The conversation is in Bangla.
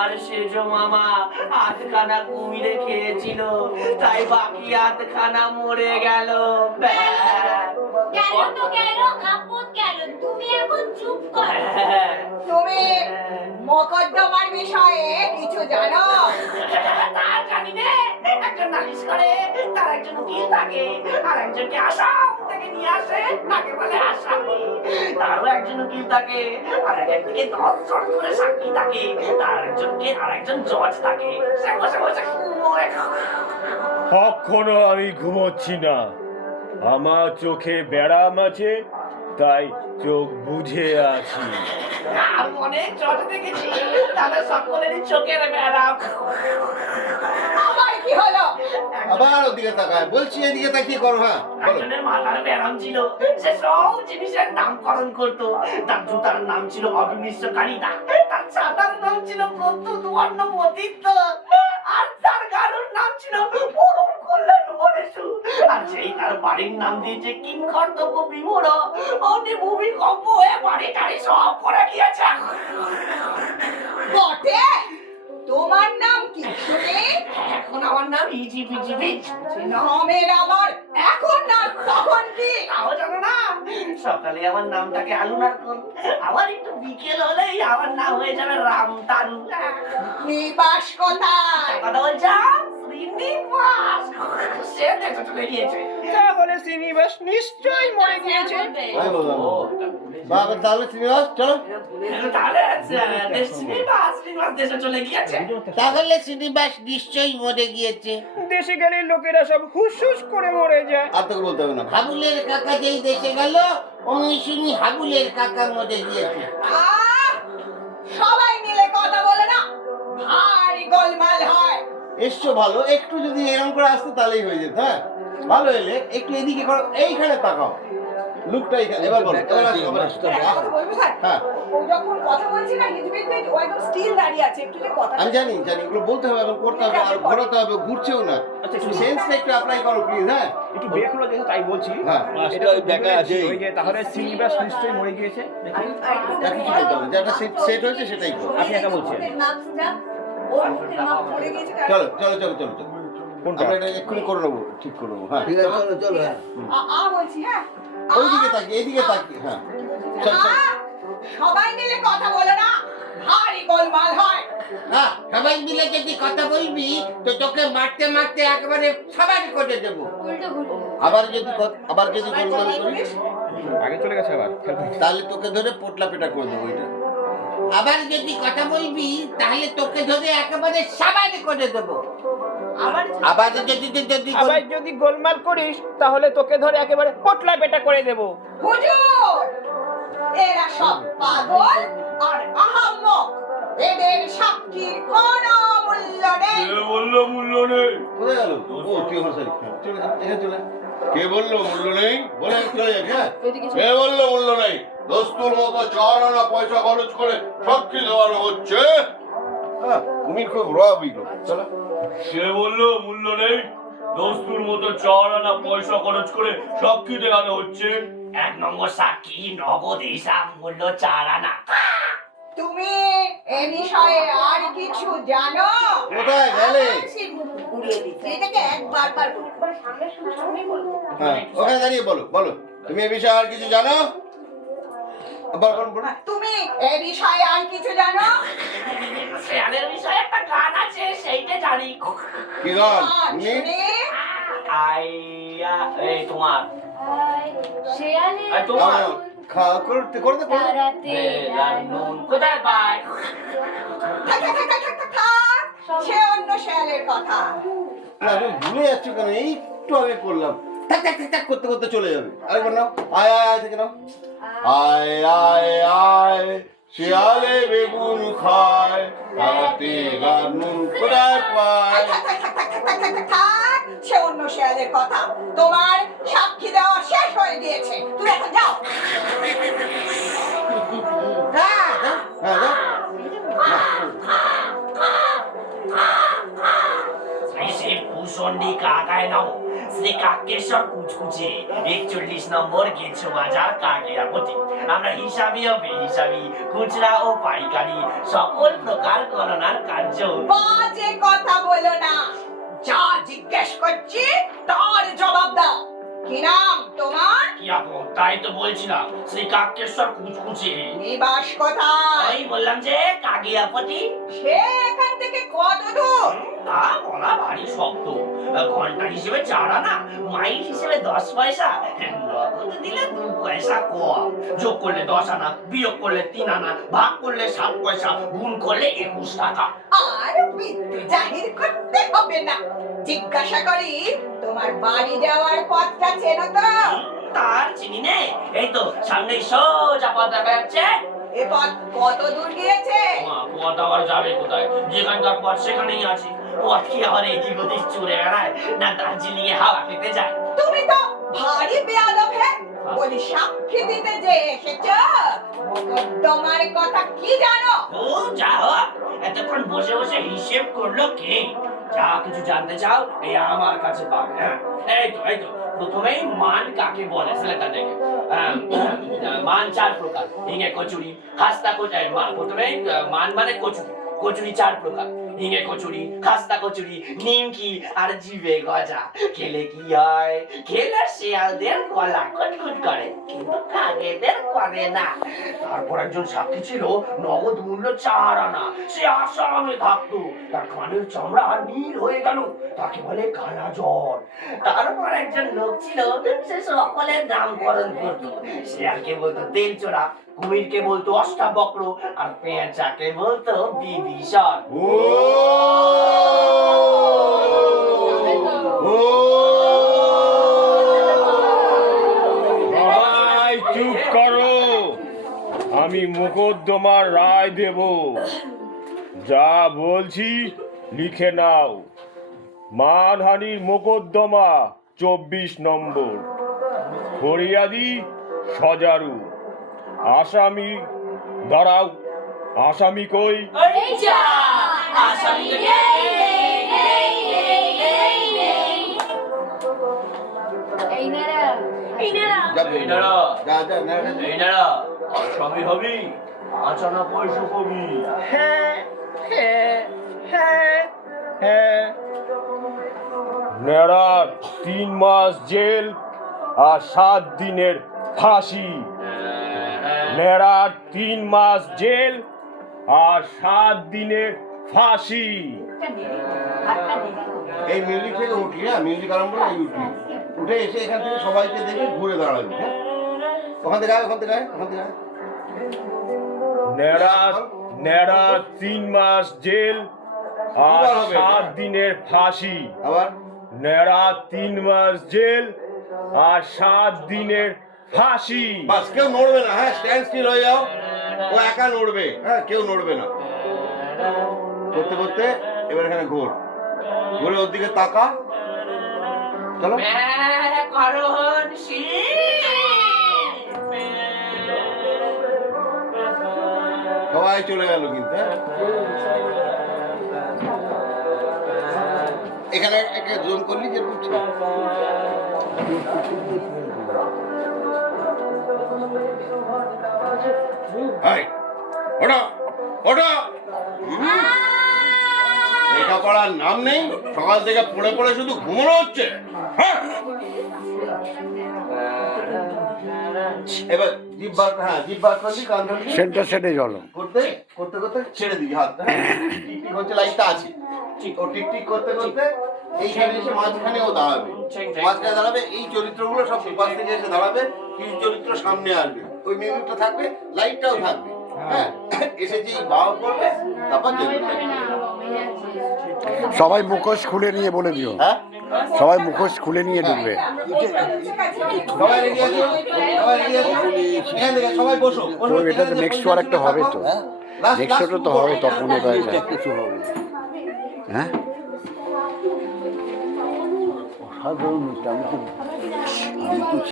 আর সেজ মামা আধখানা কুমিরে খেয়েছিল, তাই বাকি আধখানা মরে গেল। গেল তো গেল, আপদ গেল, তুমি এখন চুপ করো। তুমি মোকদ্দমার বিষয়ে কিছু জানো? তার জানি না। একজন নালিশ করে, তার একজন উকিল থাকে, আর একজনকে আসাম থেকে নিয়ে আসে, তাকে বলে আসামি। তারও একজন উকিল থাকে, আর একজনকে 10 জন করে সাক্ষী থাকে, তার একজনকে আর একজন জজ থাকে। সে বসে বসে কখনো আমি ঘুমোচ্ছি না, আমার চোখে ব্যারাম আছে, তাই চোখ বুঝে আছি। আর অনেক জজ দেখেছি, তাদের সকলেরই চোখের ব্যারাম। আবার কি হলো? আবার ওদিকে তাকায়, বলছি এদিকে তাকিয়ে করো। হ্যাঁ বলো। একজনের মাথার ব্যারাম ছিল, সে সব জিনিসের নামকরণ করতো। তার জুতার নাম ছিল অবিমিশ্রকারিতা, তার ছাতার নাম ছিল প্রত্যুত অন্নমতিত্ব, আর তার গাড়ুর নাম ছিল পরম কল্যাণ মনেশু। আর সেই তার বাড়ির নাম দিয়েছে কিংকর্তব্য বিমূঢ়। অনেক ভূমিকম্প হয়ে বাড়ি টাড়ি সব পড়ে গিয়েছে। বটে? তোমার নাম কি শুনি? এখন আমার নাম ইজি পিজি বিচ। নামের আমার এখন না তখন কি? তাও জানো না, সকালে আমার নামটাকে আলুনার কোন, আবার একটু বিকেল হলেই আমার নাম হয়ে যাবে রামতারু। নিবাস কোথায়? কথা বলছাম শ্রীনিবাস, সে দেশে চলে গিয়েছে। তাহলে শ্রীনিবাস নিশ্চয়ই মরে গিয়েছে। বাবা তাহলে শ্রীনিবাস চলো। তাহলে শ্রীনিবাস দেশে চলে গিয়েছে। তাহলে শ্রীনিবাস নিশ্চয়ই মরে গিয়েছে। দেশে গেলে লোকেরা সব হুস হুস করে মরে যায়। আর তোকে বলতে হবে না, হাবুলের কাকা যেই দেশে গেল অমনি শুনি হাবুলের কাকা মরে গিয়েছে। আহ! সবাই মিলে কথা বলে না, ভারী গোলমাল হয়। এসছো ভালো, একটু যদি এরকম করে আসতে তাহলেই হয়ে যেত। হ্যাঁ ভালো এলে, একটু এদিকে করো, এইখানে তাকাও, লুকটা এইখানে। এবার বলো, এবার আসো, এবার আসো। একটা কথা বলবো স্যার? হ্যাঁ ও যখন কথা বলছে না, হিজবিট ও একদম স্টিল দাঁড়িয়ে আছে, একটু যে কথা আমি জানি এগুলো বলতে হবে এবং করতে হবে, আর ঘোরাতে হবে, ঘুরছেও না। সেন্সটা একটু অ্যাপ্লাই করো প্লিজ। হ্যাঁ একটু ব্রেক হলো যেহেতু তাই বলছি। হ্যাঁ এটা দেখা আছে ওই যে তাহলে শ্রীনিবাস নিশ্চয়ই মরে গিয়েছে। আর কিছু বলতে হবে, যেটা সেট হয়েছে সেটাই করো। আপনি একা বলছেন। ওর মুখের মাপ পড়ে গিয়েছে। চলো চলো চলো চলো চলো, কোনটা? আমরা এটা এক্ষুনি করে নেবো, ঠিক করে নেবো। হ্যাঁ চলো চলো। বলছি হ্যাঁ। ওইদিকে তাকিয়ে, এইদিকে তাকিয়ে। হ্যাঁ চল চল। সবাই মিলে কথা বলে না, ভারী গোলমাল হয়। হ্যাঁ সবাই মিলে যদি কথা বলবি তো তোকে মারতে মারতে একেবারে সাবান করে দেবো। উল্টো ঘুরো। আবার যদি গোলমাল করিস আগে চলে গেছে আবার। তাহলে তোকে ধরে পোটলা পেটা করে দেবো। এটা আবার যদি কথা বলবি তাহলে তোকে ধরে একেবারে সাবান করে দেবো। আবার যদি গোলমাল করিস তাহলে তোকে ধরে একেবারে পটলা পেটা করে দেব। হুজুর, এরা সব পাগল আর আহাম্মক, এদের সাক্ষীর কোনো মূল্য নেই। বললো মূল্য নেই? কোথায় গেল? ও তুই আমার সরি, চলে যা, এখানে চলে। কে বললো মূল্য নেই? বলে চলে যাক। হ্যাঁ কে বললো মূল্য নেই? দস্তুর মতো 4 আনা পয়সা খরচ করে সাক্ষী দেওয়ানো হচ্ছে। হ্যাঁ তুমি খুব রবি লোক। চলো। কে বললো মূল্য নেই? দস্তুর মতো 4 আনা পয়সা খরচ করে সাক্ষী দেওয়ানো হচ্ছে। 1 নম্বর সাক্ষী, নগদ হিসাব, মূল্য 4 আনা। তুমি এ বিষয়ে আর কিছু জানো? কোথায় গেলে? এটাকে একবার বলবো। হ্যাঁ ওখানে দাঁড়িয়ে বলো বলো, তুমি এ বিষয়ে আর কিছু জানো? বল বল বল। তুমি এ বিষয়ে আর কিছু জানো? শেয়ালের বিষয়ে একটা গান আছে, সেইটা জানি। কি গান? শুনি। আইয়া এই তোমার শেয়ালে আর তোমার খাওয়া করতে করতে করতে তারাতে আর নুন কোথায় পায়? থাক, থাক, থাক, থাক, থাক, থাক। সে অন্য শেয়ালের কথা। না আমি ভুলে যাচ্ছ কেন? এই একটু আগে করলাম, থাক থাক থাক থাক করতে করতে চলে যাবে। আরেকবার নাও, আয় আয় আয় থেকে নাও। আয় আয় আয় শিয়ালে বেগুন খায়, তারাতে গান নুন কোথায় পায়? থাক, থাক, থাক, থাক, থাক, থাক, থাক, থাক, থাক। সে অন্য শেয়ালের কথা। তোমার সাক্ষী দেওয়া শেষ হয়ে গিয়েছে, তুমি এখন যাও। হ্যাঁ যাও। সেই ভূষণ্ডী কাকায় নাও, শ্রী কাকেশ্বর কুচকুচে 41 নম্বর গেছো বাজার কাগিয়াপতি। আমরা হিসাবি ও বেহিসাবি, খুচরা ও পাইকারি সকল প্রকার গণনার কার্য। বাজে কথা বলো না, যা জিজ্ঞেস করছি তার জবাব দাও। কি নাম তোমার? কি আপন, তাই তো বলছিলাম শ্রী কাকেশ্বর কুচকুচে। নিবাস কোথায়? আমি বললাম যে কাগিয়াপতি। সে এখান থেকে কত দূর? তা বলা ভারী শক্ত। ঘন্টা হিসেবে 4 আনা, মাইল হিসেবে 10 পয়সা, নগদ দিলে 2 পয়সা কম। যোগ করলে 10 আনা, বিয়োগ করলে 3 আনা, ভাগ করলে 7 পয়সা, গুণ করলে 21 টাকা। আর মৃত্যু জাহির করতে হবে না। জিজ্ঞাসা করি, তোমার বাড়ি যাওয়ার পথটা চেনো তো? তার চিনি নেই, এই তো সামনে সোজা পথ দেখা যাচ্ছে। এ পথ কত দূর গিয়েছে? পথ আবার যাবে কোথায়? যেখানকার পথ সেখানেই আছে। পথ কি আবার এদিক ওদিক চড়ে বেড়ায়, না দার্জিলিং এ হাওয়া খেতে যায়? তুমি তো ভারী বেয়াদব হে। বলি, সাক্ষী দিতে যে এসেছো, মোকদ্দমার কথা কি জানো? ও যা হোক, এতক্ষণ বসে বসে হিসেব করলো কে? যা কিছু জানতে চাও এই আমার কাছে পাবে। হ্যাঁ, এই তো প্রথমেই মান কাকে বলে সেটা দেখে। মান 4 প্রকার। হিঙে কচুরি, খাস্তা কচুরি। প্রথমে মান মানে কচুরি। কচুরি 4 প্রকার। হিঙে কচুরি, খাস্তা কচুরি, নিমকি আর জিভে গজা। খেলে কি হয়? খেলে শিয়ালদের গলা কুটকুট করে, কিন্তু কাকেদের করে না। তারপর একজন সাক্ষী ছিল, নগদ মূল্য 4 আনা। সে আসামে থাকতো, তার কানের চামড়া নীল হয়ে গেল, তাকে বলে কালা জ্বর। তারপর একজন লোক ছিল, সে সকলের নামকরণ করতো। শিয়ালকে বলতো তেলচোরা, কুমিরকে বলতো অষ্টাবক্র, আর পেঁচাকে বলতো বিভীষণ। সবাই চুপ করো, আমি মোকদ্দমার রায় দেব। যা বলছি লিখে নাও। মানহানির মোকদ্দমা 24 নম্বর, ফরিয়াদি সজারু। আসামি দাঁড়াও, আসামি কই? এই যা আসামি আসামি হবি, আচানা পয়সা পাবি। নেড়া 3 মাস জেল আর 7 দিনের ফাঁসি। নেড়া 3 মাস জেল আর 7 দিনের ফাঁসি। এই মিউজিক থেকে উঠলি না, মিউজিক আরম্ভ করে এই উঠলি, উঠে এসে এখান থেকে সবাইকে দেখে ঘুরে দাঁড়াবি। হ্যাঁ, ওখান থেকে আয়, ওখান থেকে আয়, ওখান থেকে আয়। নেড়া 3 মাস জেল আর দুবার হবে। 7 দিনের ফাঁসি। আবার নেড়া 3 মাস জেল আর 7 দিনের ফাঁসি। বাস, কেউ নড়বে না। হ্যাঁ, স্ট্যান্ড স্টিল হয়ে যাও, ও একা নড়বে। হ্যাঁ, কেউ নড়বে না। করতে করতে এবার এখানে ঘোর, ঘুরে ওর দিকে তাকা। চলো, করণ সবাই চলে গেল কিন্তু। হ্যাঁ, এখানে একে জোন করলি যে বুঝছো। হাই, ওটা ওটা লেখাপড়ার নাম নেই, সকাল থেকে পড়ে পড়ে শুধু ঘুমানো হচ্ছে। হ্যাঁ, এবার জিভ বার, হ্যাঁ জিভ বার করলি, কান ধরলি, সেন্টার সেটে চলো। করতে করতে করতে ছেড়ে দিবি হাতটা। টিকটিক হচ্ছে, লাইটটা আছে, ও টিকটিক করতে করতে এইখানে এসে মাঝখানে ও দাঁড়াবে। মাঝখানে দাঁড়াবে, এই চরিত্রগুলো সব পাশ থেকে এসে দাঁড়াবে, কিছু চরিত্র সামনে আসবে, ওই মিউজিকটা থাকবে, লাইটটাও থাকবে। হ্যাঁ, এসে যেই বাবা করবে, তারপর যেতে থাকবে। সবাই মুখোশ খুলে নিয়ে বলে দিও। হ্যাঁ, সবাই মুখোশ খুলে নিয়ে ঢুকবে। সবাই রেডি আছো? সবাই রেডি আছো? এখান থেকে সবাই বসো। তো এটা তো নেক্সট শো একটা হবে তো, নেক্সট শোটা তো হবে তখন এবার কিছু হবে। হ্যাঁ, অসাধারণ, আমি তো